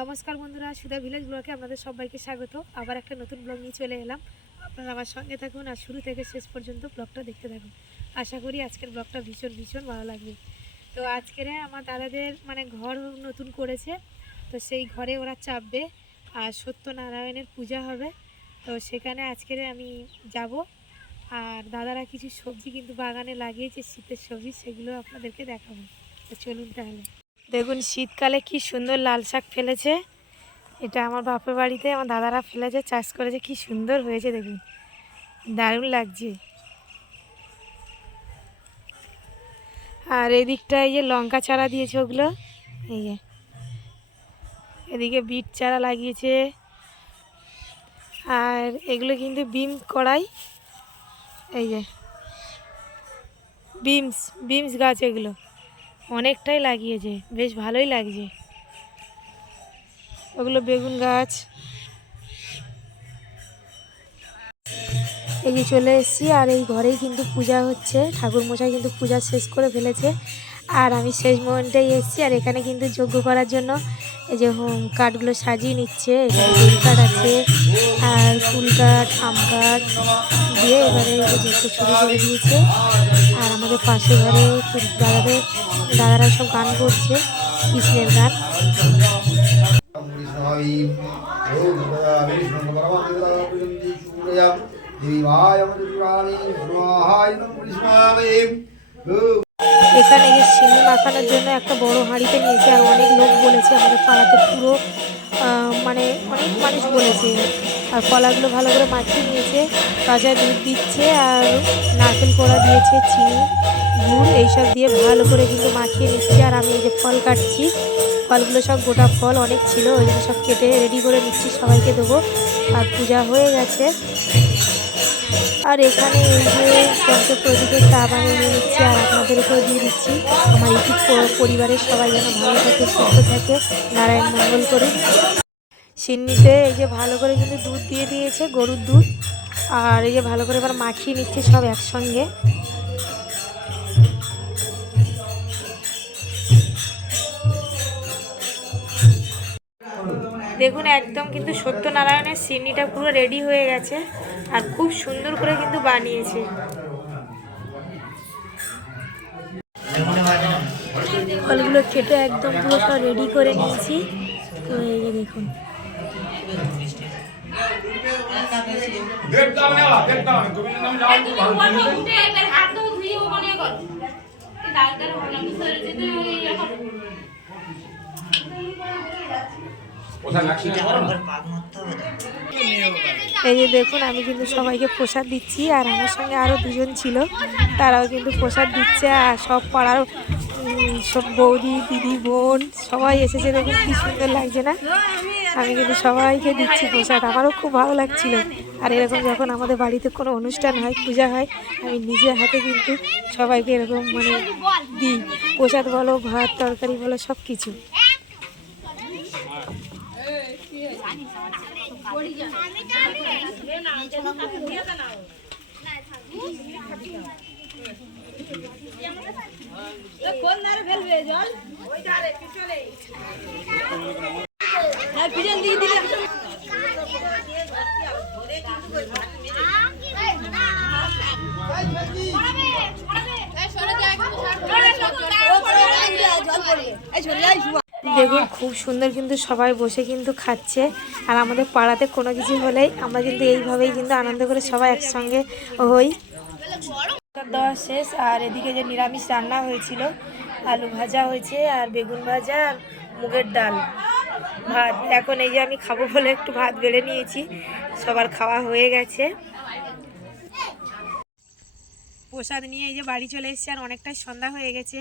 নমস্কার বন্ধুরা, সুধা ভিলেজ ব্লগে আপনাদের সবাইকে স্বাগত। আবার একটা নতুন ব্লগ নিয়ে চলে এলাম। আপনারা আমার সঙ্গে থাকুন আর শুরু থেকে শেষ পর্যন্ত ব্লগটা দেখতে থাকুন। আশা করি আজকের ব্লগটা ভীষণ ভীষণ ভালো লাগবে। তো আজকের আমার দাদাদের মানে ঘর নতুন করেছে, তো সেই ঘরে ওরা চাপবে আর সত্যনারায়ণের পূজা হবে। তো সেখানে আজকের আমি যাব। আর দাদারা কিছু সবজি কিন্তু বাগানে লাগিয়েছে, শীতের সবজি, সেগুলো আপনাদেরকে দেখাবো। তো চলুন তাহলে। দেখুন, শীতকালে কি সুন্দর লাল শাক ফেলেছে। এটা আমার বাপের বাড়িতে, আমার দাদারা ফেলেছে, চাষ করেছে, কি সুন্দর হয়েছে দেখুন। দারুণ লাগছে। আর এদিকটা এই যে লঙ্কা চারা দিয়েছে ওগুলো, এই যে। এদিকে বিট চারা লাগিয়েছে। আর এগুলো কিন্তু বিম কড়াই, এই যে। বিমস বিমস গাছ এগুলো। অনেকটাই লাগিয়েছে, বেশ ভালোই লাগছে। ওগুলো বেগুন গাছ। এগিয়ে চলে এসেছি, আর এই ঘরেই কিন্তু পূজা হচ্ছে। ঠাকুর মশাই কিন্তু পূজা শেষ করে ফেলেছে। আর আমি শেষ মোমেন্টেই এসেছি, আর এখানে কিন্তু যজ্ঞ করার জন্য এই যে হোম কাঠগুলো সাজিয়ে নিচ্ছে, এখানে বেল কাঠ আছে, আর ফুল কাঠ আম কাঠ দিয়ে এবারে এই যে যজ্ঞ শুরু করে দিয়েছে। আর আমাদের পাশে ঘরে দাদাদের, দাদারা সব গান করছে, কৃষ্ণের গান। এখানে চিনি মাখানোর জন্য একটা বড় হাঁড়িতে নিয়েছে আর অনেক লোক বলেছে আমাদের পাড়াতে পুরো মানে অনেক মানুষ বলেছে। আর কলাগুলো ভালো করে মাখিয়ে নিয়েছে কাঁচা দুধ দিচ্ছে আর নারকেল কোড়া দিয়েছে, চিনি, গুড়, এইসব দিয়ে ভালো করে কিন্তু মাখিয়ে নিচ্ছে। আর আমি এই যে ফল কাটছি, ফলগুলো সব গোটা ফল, অনেক ছিল, ওই জন্য সব কেটে রেডি করে নিচ্ছি, সবাইকে দেবো। আর পূজা হয়ে গেছে। আর এখানে এই যে পঞ্চের প্রদীপের তাপ আমি নিয়ে নিচ্ছি, আর আপনাদের উপর দিয়ে দিচ্ছি। আমার ইউটিউব পরিবারের সবাই যেন ভালো থাকে, সুস্থ থাকে, নারায়ণ মঙ্গল করুন সিন্নিতে এই যে ভালো করে কিন্তু দুধ দিয়ে দিয়েছে, গরুর দুধ। আর এই যে ভালো করে এবার মাখিয়ে নিচ্ছে সব একসঙ্গে। দেখুন, একদম কিন্তু সত্যনারায়ণের সিন্নিটা পুরো রেডি হয়ে গেছে। আর খুব সুন্দর করে কিন্তু বানিয়েছে। ফলগুলো কেটে একদম পুরো সব রেডি করে নিয়েছি। তো এই যে দেখুন। দেখতাম না দেখতাম এই যে দেখুন আমি কিন্তু সবাইকে প্রসাদ দিচ্ছি আর আমার সঙ্গে আরও দুজন ছিল। তারাও কিন্তু প্রসাদ দিচ্ছে আর সব পাড়ার সব বৌদি দিদি বোন সবাই এসেছে। দেখুন কি সুন্দর লাগছে না? আমি কিন্তু সবাইকে দিচ্ছি প্রসাদ। আমারও খুব ভালো লাগছিল। আর এরকম যখন আমাদের বাড়িতে কোনো অনুষ্ঠান হয় পূজা হয় আমি নিজের হাতে কিন্তু সবাইকে এরকম মানে দিই। প্রসাদ বলো ভাত তরকারি বলো সব কিছু কোন ধারে ফেলবে জল ওই ধারে পিছনে পিছন দিয়ে দিলে এই সরে যাই শুয়া দেখুন, খুব সুন্দর কিন্তু সবাই বসে কিন্তু খাচ্ছে। আর আমাদের পাড়াতে কোনো কিছু হলেই আমরা কিন্তু এইভাবেই কিন্তু আনন্দ করে সবাই একসঙ্গে হই। দেওয়া শেষ, আর এদিকে যে নিরামিষ রান্না হয়েছিল, আলু ভাজা হয়েছে, আর বেগুন ভাজা, আর মুগের ডাল। ভাত, এখন এই যে আমি খাব বলে একটু ভাত বেড়ে নিয়েছি, সবার খাওয়া হয়ে গেছে। প্রসাদ নিয়ে এই যে বাড়ি চলে এসেছে, আর অনেকটাই সন্ধ্যা হয়ে গেছে।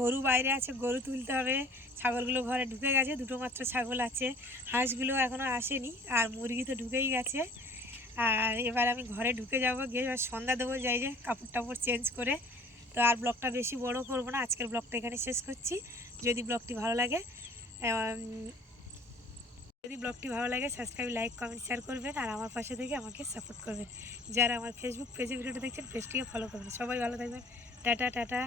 গরু বাইরে আছে, গরু তুলতে হবে। ছাগলগুলো ঘরে ঢুকে গেছে, দুটো মাত্র ছাগল আছে। হাঁসগুলো এখনও আসেনি, আর মুরগি তো ঢুকেই গেছে। আর এবার আমি ঘরে ঢুকে যাব, গিয়ে সন্ধ্যা দেবো যাই যে কাপড় টাপড় চেঞ্জ করে। তো আর ব্লগটা বেশি বড় করব না, আজকের ব্লগটা এখানে শেষ করছি। যদি ব্লগটি ভালো লাগে যদি ব্লগটি ভালো লাগে সাবস্ক্রাইব লাইক কমেন্ট শেয়ার করবেন, আর আমার পাশে থেকে আমাকে সাপোর্ট করবেন। যারা আমার ফেসবুক পেজে ভিডিওটা দেখছেন পেজটিকে ফলো করবেন। সবাই ভালো থাকবেন। টাটা টাটা।